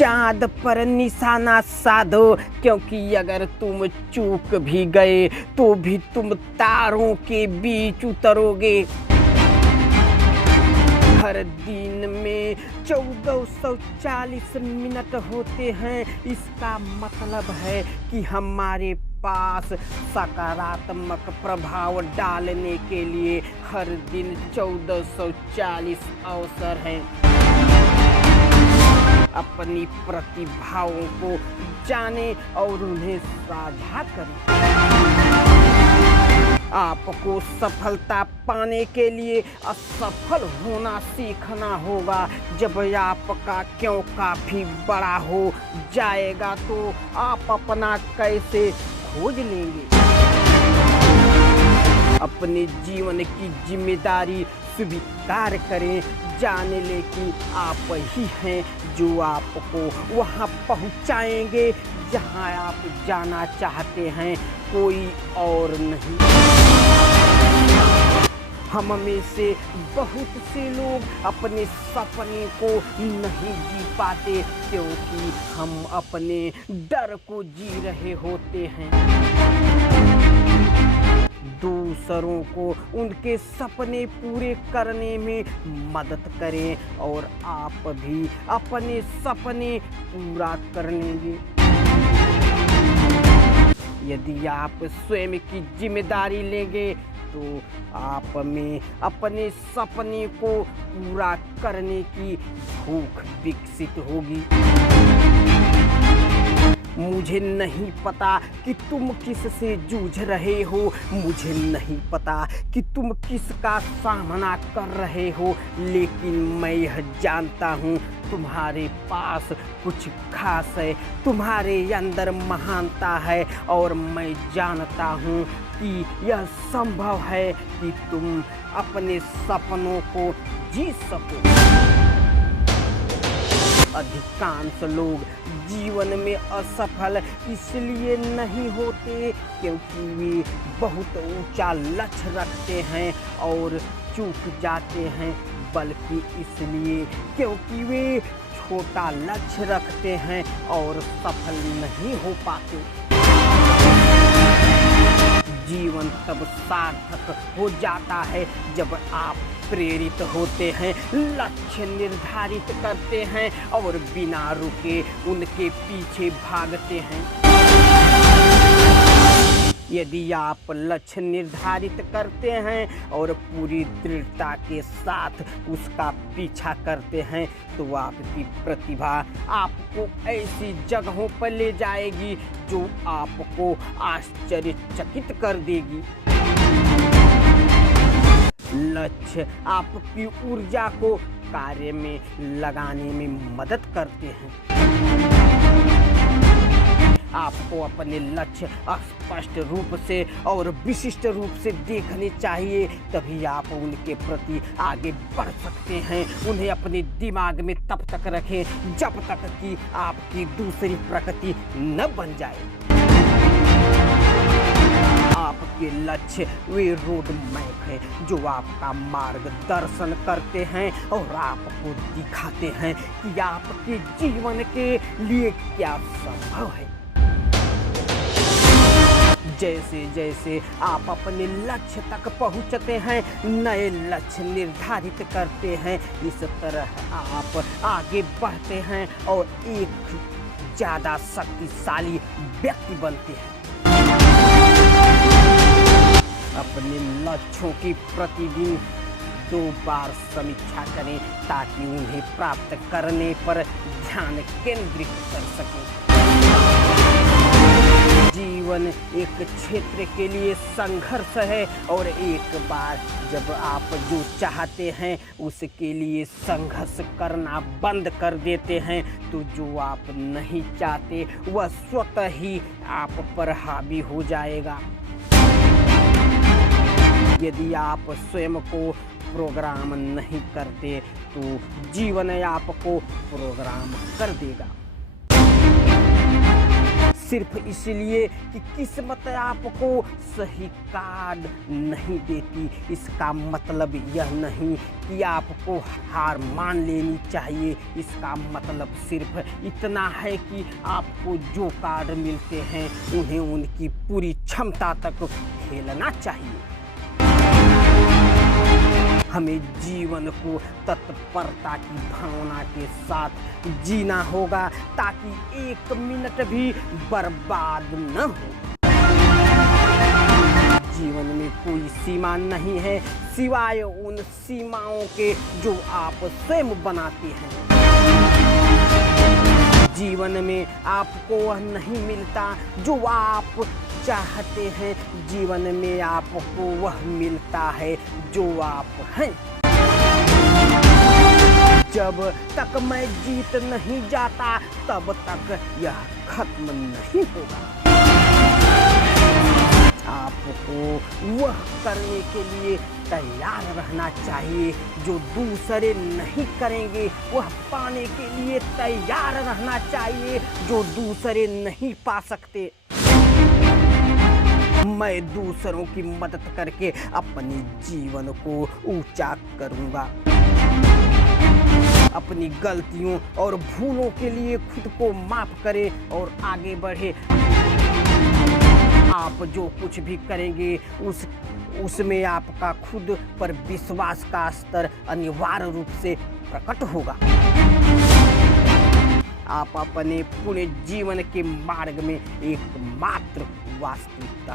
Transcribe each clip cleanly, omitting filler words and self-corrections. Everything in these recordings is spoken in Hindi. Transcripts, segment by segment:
चाँद पर निशाना साधो, क्योंकि अगर तुम चूक भी गए तो भी तुम तारों के बीच उतरोगे। हर दिन में 1440 मिनट होते हैं। इसका मतलब है कि हमारे पास सकारात्मक प्रभाव डालने के लिए हर दिन 1440 अवसर हैं। अपनी प्रतिभाओं को जाने और उन्हें साझा करें। आपको सफलता पाने के लिए असफल होना सीखना होगा। जब आपका क्यों काफी बड़ा हो जाएगा तो आप अपना कैसे खोज लेंगे। अपने जीवन की जिम्मेदारी स्वीकार करें। जान ले कि आप ही हैं जो आपको वहां पहुंचाएंगे जहां आप जाना चाहते हैं, कोई और नहीं। हम में से बहुत से लोग अपने सपने को नहीं जी पाते क्योंकि हम अपने डर को जी रहे होते हैं। दूसरों को उनके सपने पूरे करने में मदद करें और आप भी अपने सपने पूरा कर लेंगे। यदि आप स्वयं की जिम्मेदारी लेंगे तो आप में अपने सपने को पूरा करने की भूख विकसित होगी। मुझे नहीं पता कि तुम किससे जूझ रहे हो, मुझे नहीं पता कि तुम किसका सामना कर रहे हो, लेकिन मैं यह जानता हूँ तुम्हारे पास कुछ खास है, तुम्हारे अंदर महानता है और मैं जानता हूँ कि यह संभव है कि तुम अपने सपनों को जी सको। अधिकांश लोग जीवन में असफल इसलिए नहीं होते क्योंकि वे बहुत ऊंचा लक्ष्य रखते हैं और चूक जाते हैं, बल्कि इसलिए क्योंकि वे छोटा लक्ष्य रखते हैं और सफल नहीं हो पाते। जीवन तब सार्थक हो जाता है जब आप प्रेरित होते हैं, लक्ष्य निर्धारित करते हैं और बिना रुके उनके पीछे भागते हैं। यदि आप लक्ष्य निर्धारित करते हैं और पूरी दृढ़ता के साथ उसका पीछा करते हैं तो आपकी प्रतिभा आपको ऐसी जगहों पर ले जाएगी जो आपको आश्चर्यचकित कर देगी। लक्ष्य आपकी ऊर्जा को कार्य में लगाने में मदद करते हैं। आपको अपने लक्ष्य स्पष्ट रूप से और विशिष्ट रूप से देखने चाहिए, तभी आप उनके प्रति आगे बढ़ सकते हैं। उन्हें अपने दिमाग में तब तक रखें जब तक कि आपकी दूसरी प्रकृति न बन जाए। आपके लक्ष्य वे रोड मैप हैं जो आपका मार्गदर्शन करते हैं और आपको दिखाते हैं कि आपके जीवन के लिए क्या संभव है। जैसे जैसे आप अपने लक्ष्य तक पहुंचते हैं, नए लक्ष्य निर्धारित करते हैं, इस तरह आप आगे बढ़ते हैं और एक ज़्यादा शक्तिशाली व्यक्ति बनते हैं। अपने लक्ष्यों की प्रतिदिन 2 बार समीक्षा करें ताकि उन्हें प्राप्त करने पर ध्यान केंद्रित कर सकें। जीवन एक क्षेत्र के लिए संघर्ष है और एक बार जब आप जो चाहते हैं उसके लिए संघर्ष करना बंद कर देते हैं तो जो आप नहीं चाहते वह स्वतः ही आप पर हावी हो जाएगा। यदि आप स्वयं को प्रोग्राम नहीं करते तो जीवन आपको प्रोग्राम कर देगा। सिर्फ इसलिए कि किस्मत आपको सही कार्ड नहीं देती। इसका मतलब यह नहीं कि आपको हार मान लेनी चाहिए। इसका मतलब सिर्फ इतना है कि आपको जो कार्ड मिलते हैं उन्हें उनकी पूरी क्षमता तक खेलना चाहिए। हमें जीवन को तत्परता की भावना के साथ जीना होगा ताकि एक मिनट भी बर्बाद न हो। जीवन में कोई सीमा नहीं है सिवाय उन सीमाओं के जो आप स्वयं बनाते हैं। जीवन में आपको वह नहीं मिलता जो आप चाहते हैं। जीवन में आपको वह मिलता है जो आप हैं। जब तक मैं जीत नहीं जाता तब तक यह खत्म नहीं होगा। आपको वह करने के लिए तैयार रहना चाहिए जो दूसरे नहीं करेंगे। वह पाने के लिए तैयार रहना चाहिए जो दूसरे नहीं पा सकते। मैं दूसरों की मदद करके अपने जीवन को ऊंचा करूंगा। अपनी गलतियों और भूलों के लिए खुद को माफ करें और आगे बढ़े। आप जो कुछ भी करेंगे उसमें आपका खुद पर विश्वास का स्तर अनिवार्य रूप से प्रकट होगा। आप अपने पूरे जीवन के मार्ग में एकमात्र वास्तविकता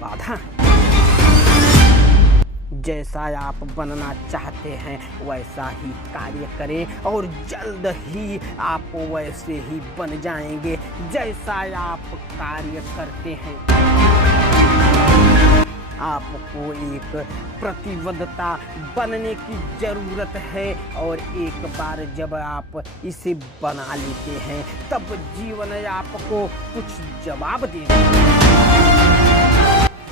बाधा है। जैसा आप बनना चाहते हैं वैसा ही कार्य करें और जल्द ही आप वैसे ही बन जाएंगे जैसा आप कार्य करते हैं। आपको एक प्रतिबद्धता बनने की जरूरत है और एक बार जब आप इसे बना लेते हैं तब जीवन आपको कुछ जवाब देगा।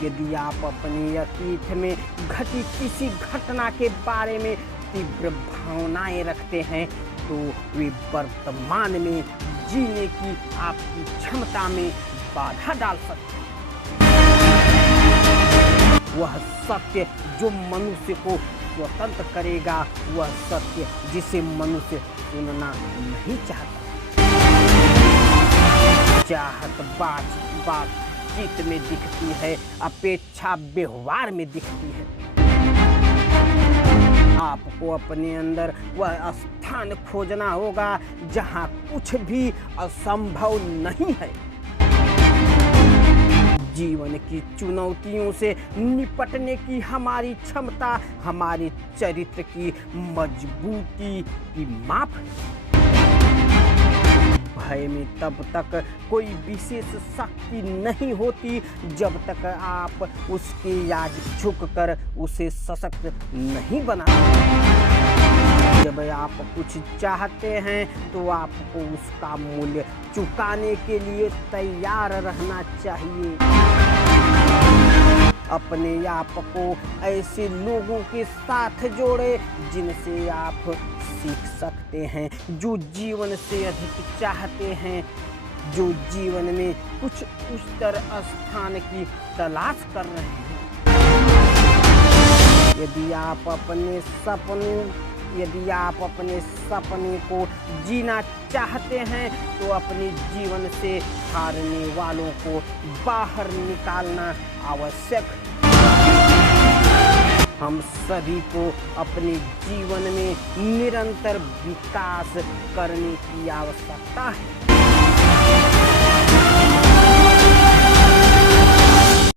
यदि आप अपने अतीत में घटी किसी घटना के बारे में तीव्र भावनाएं रखते हैं तो वे वर्तमान में जीने की आपकी क्षमता में बाधा डाल सकते हैं। वह सत्य जो मनुष्य को स्वतंत्र करेगा, वह सत्य जिसे मनुष्य सुनना नहीं चाहता। चाहत बातचीत में दिखती है, अपेक्षा व्यवहार में दिखती है। आपको अपने अंदर वह स्थान खोजना होगा जहां कुछ भी असंभव नहीं है। जीवन की चुनौतियों से निपटने की हमारी क्षमता हमारे चरित्र की मजबूती की माप है। भय में तब तक कोई विशेष शक्ति नहीं होती जब तक आप उसके आगे झुककर उसे सशक्त नहीं बनाते। जब आप कुछ चाहते हैं तो आपको उसका मूल्य चुकाने के लिए तैयार रहना चाहिए। अपने आप को ऐसे लोगों के साथ जोड़े जिनसे आप सीख सकते हैं, जो जीवन से अधिक चाहते हैं, जो जीवन में कुछ उच्चतर स्थान की तलाश कर रहे हैं। यदि आप अपने सपने को जीना चाहते हैं तो अपने जीवन से हारने वालों को बाहर निकालना आवश्यक है। हम सभी को अपने जीवन में निरंतर विकास करने की आवश्यकता है।